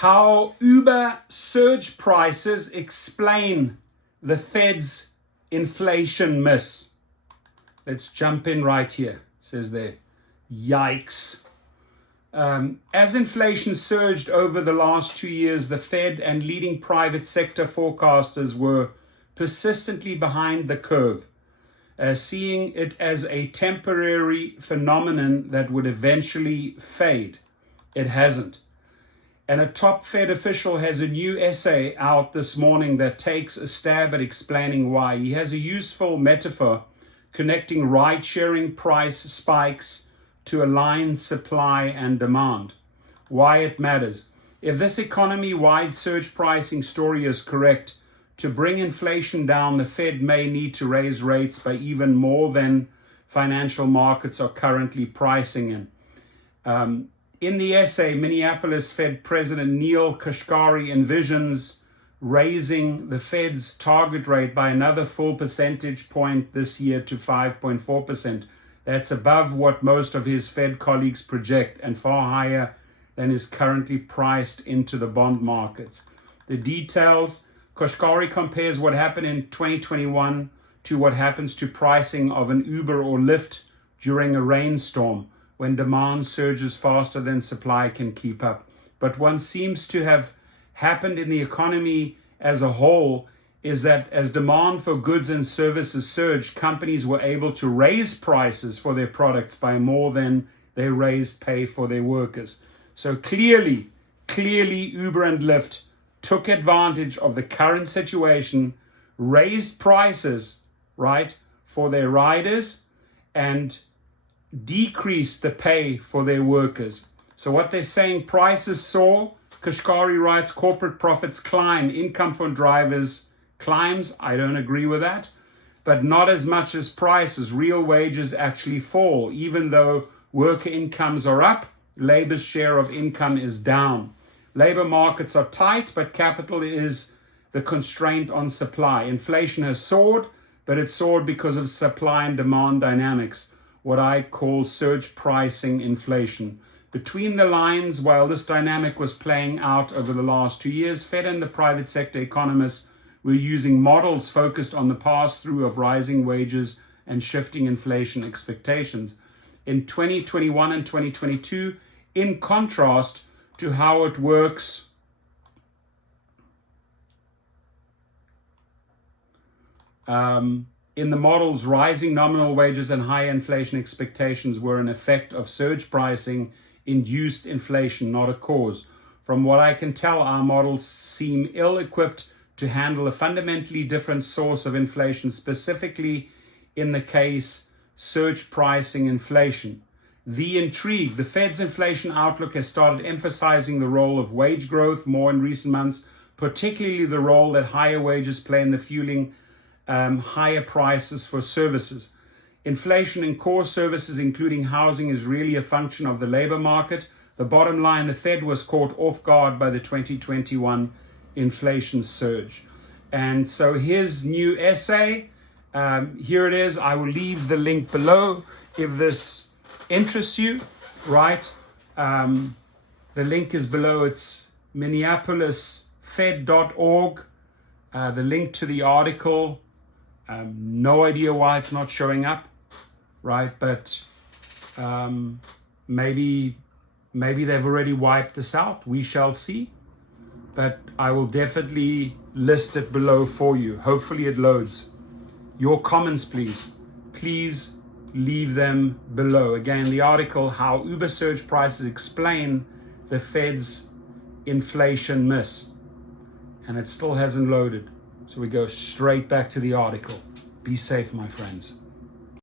How Uber surge prices explain the Fed's inflation miss. Let's jump in right here. It says there, yikes. As inflation surged over the last 2 years, the Fed and leading private sector forecasters were persistently behind the curve, seeing it as a temporary phenomenon that would eventually fade. It hasn't. And a top Fed official has a new essay out this morning that takes a stab at explaining why. He has a useful metaphor connecting ride-sharing price spikes to align supply and demand. Why it matters. If this economy-wide surge pricing story is correct, to bring inflation down, the Fed may need to raise rates by even more than financial markets are currently pricing in. In the essay, Minneapolis Fed President Neil Kashkari envisions raising the Fed's target rate by another full percentage point this year to 5.4%. That's above what most of his Fed colleagues project and far higher than is currently priced into the bond markets. The details, Kashkari compares what happened in 2021 to what happens to pricing of an Uber or Lyft during a rainstorm, when demand surges faster than supply can keep up. But what seems to have happened in the economy as a whole is that as demand for goods and services surged, companies were able to raise prices for their products by more than they raised pay for their workers. So clearly, Uber and Lyft took advantage of the current situation, raised prices, right, for their riders, and decrease the pay for their workers. So what they're saying, prices soar. Kashkari writes, corporate profits climb, income for drivers climbs. I don't agree with that, but not as much as prices. Real wages actually fall. Even though worker incomes are up, labor's share of income is down. Labor markets are tight, but capital is the constraint on supply. Inflation has soared, but it soared because of supply and demand dynamics, what I call surge pricing inflation. Between the lines, while this dynamic was playing out over the last 2 years, Fed and the private sector economists were using models focused on the pass-through of rising wages and shifting inflation expectations. In 2021 and 2022, in contrast to how it works in the models, rising nominal wages and high inflation expectations were an effect of surge pricing induced inflation, not a cause. From what I can tell, our models seem ill-equipped to handle a fundamentally different source of inflation, specifically in the case surge pricing inflation. The intrigue, the Fed's inflation outlook has started emphasizing the role of wage growth more in recent months, particularly the role that higher wages play in the fueling higher prices for services. Inflation in core services, including housing, is really a function of the labor market. The bottom line, the Fed was caught off guard by the 2021 inflation surge. And so his new essay, here it is. I will leave the link below if this interests you, right? The link is below. It's minneapolisfed.org. The link to the article, no idea why it's not showing up, right? But maybe they've already wiped this out. We shall see. But I will definitely list it below for you. Hopefully it loads. Your comments, please. Please leave them below. Again, the article, How Uber Surge Prices Explain the Fed's Inflation Miss. And it still hasn't loaded. So we go straight back to the article. Be safe, my friends.